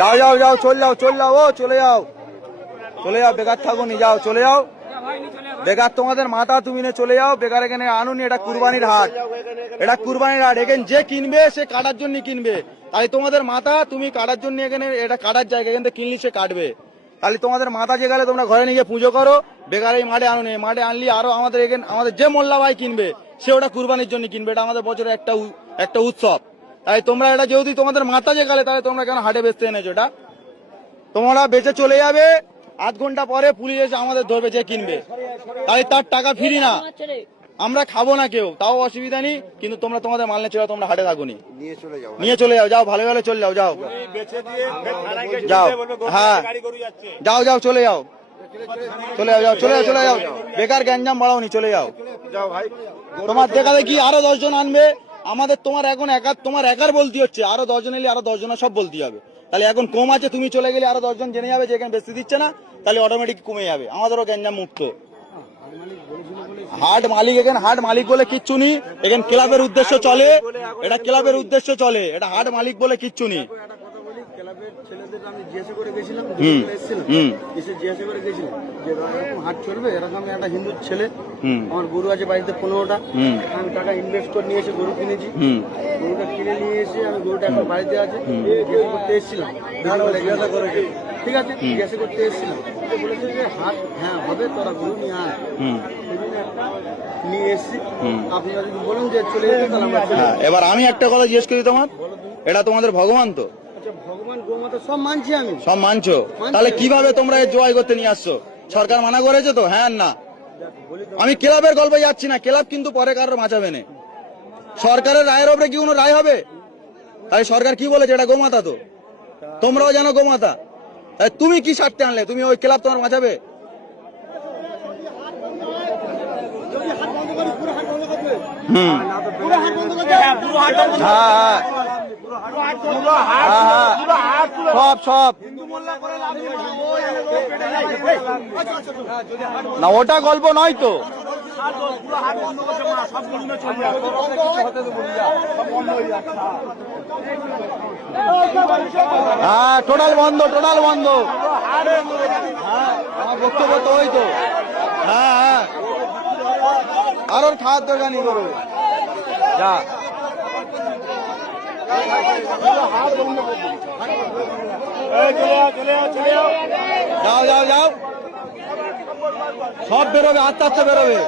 যাও যাও যাও, চলে যাও চলে যাও, ও চলে যাও চলে যাও, বেকার থাকো নি, যাও চলে যাও। বেকার তোমাদের মাথা তুমি নিয়ে চলে যাও, বেকার এখানে আনুনি। এটা কুরবানির হাট, এটা কুরবানির হাট। এখানে যে কিনবে সে কাটার জন্য কিনবে, তাই তোমাদের মাথা তুমি কাটার জন্য এখানে, এটা কাটার জায়গা, এখান থেকে কিনলি সে কাটবে। তাহলে তোমাদের মাথা যে গেলে তোমরা ঘরে নিয়ে গিয়ে পুজো করো, বেকার এই মাঠে আনুনি। মাঠে আনলি আরো আমাদের এখানে আমাদের যে মোল্লা ভাই কিনবে সে ওটা কুরবানির জন্য কিনবে, এটা আমাদের বছরে একটা উৎসব। তাই তোমরা এটা যেহেতু তোমাদের মাথা যে গেলে, তাহলে তোমরা কেন হাটে বেচতে এনেছো? এটা তোমরা বেচে চলে যাবে, আধ ঘন্টা পরে পুলিশ এসে আমাদের ধরবে যে কিনবে, তাই তার টাকা ফিরি না, আমরা খাবো না কেউ, তাও অসুবিধা নেই। কিন্তু তোমরা তোমাদের মাল নিয়ে চলে, তোমরা হাটে থাকুনি, নিয়ে চলে যাও, যাও ভালো ভালো চলে যাও, যাও যাও, হ্যাঁ যাও যাও চলে যাও, চলে যাও, যাও চলে যাও, চলে যাও, বেকার গ্যাঞ্জাম বাড়াওনি, চলে যাও। তোমার দেখাবে কি আরো 10 জন আনবে আমাদের, তোমার এখন তোমার একার বলতে হচ্ছে, আরো 10 জন এলে আরো 10 জনের সব বলতে হবে। তাহলে এখন কম আছে, তুমি চলে গেলে আরো 10 জন জেনে যাবে যে এখানে বেশি দিচ্ছে না, তাহলে অটোমেটিক কমে যাবে, আমাদেরও গ্যাঞ্জাম মুক্ত। হাট মালিক, এখানে হাট মালিক বলে কিচ্ছু নেই, এখানে ক্লাবের উদ্দেশ্য চলে, এটা ক্লাবের উদ্দেশ্য চলে, এটা হাট মালিক বলে কিচ্ছু নেই। আমি জিজ্ঞাসা করে গেছিলাম, জিজ্ঞাসা করে গেছিলাম যে এরকম হাট চলবে, এরকম একটা হিন্দু ছেলে, আমার গরু আছে বাড়িতে 15টা, আমি টাকা ইনভেস্ট করে নিয়ে এসে গরু কিনেছি, গরুটা কিনে নিয়ে এসে আমি গরুটা এখন বাড়িতে আছে, জিজ্ঞাসা করতে এসেছিলাম, জিজ্ঞাসা করে ঠিক আছে, জিজ্ঞাসা করতে এসেছিলাম, বলেছে যে হাট হ্যাঁ হবে, তোরা গরু নিয়ে আয়, নিয়ে এসছি। আপনারা যদি বলেন যে চলে যেতে, তাহলে আমরা চলে যাবো। এবার আমি একটা কথা জিজ্ঞেস করি, তোমার এটা তোমাদের ভগবান তো? ভগবান গোমাতা সব মানছি আমি, সব মানছো, তাহলে কিভাবে তোমরা এই জয় করতে নিয়ে আসছো? সরকার মানা করেছে তো? হ্যাঁ না, আমি ক্লাবের গল্পে যাচ্ছি না, ক্লাব কিন্তু পরে কারোর বাঁচাবে না, সরকারের রায়ের উপরে কি কোনো রায় হবে? তাই সরকার কি বলেছে, এটা গোমাতা তো, তোমরাও জানো গোমাতা, তাই তুমি কি স্বার্থে আনলে? তুমি ওই ক্লাব তোমার বাঁচাবে? সব সব না, ওটা গল্প নয় তো। হ্যাঁ টোটাল বন্ধ, টোটাল বন্ধ, আমার বক্তব্য তো ওই তো। হ্যাঁ হ্যাঁ, আর ওর খাওয়ার দরকার নেই, করো যা, যাও যাও যাও, সব বেরোবে, আস্তে আস্তে বেরোবে।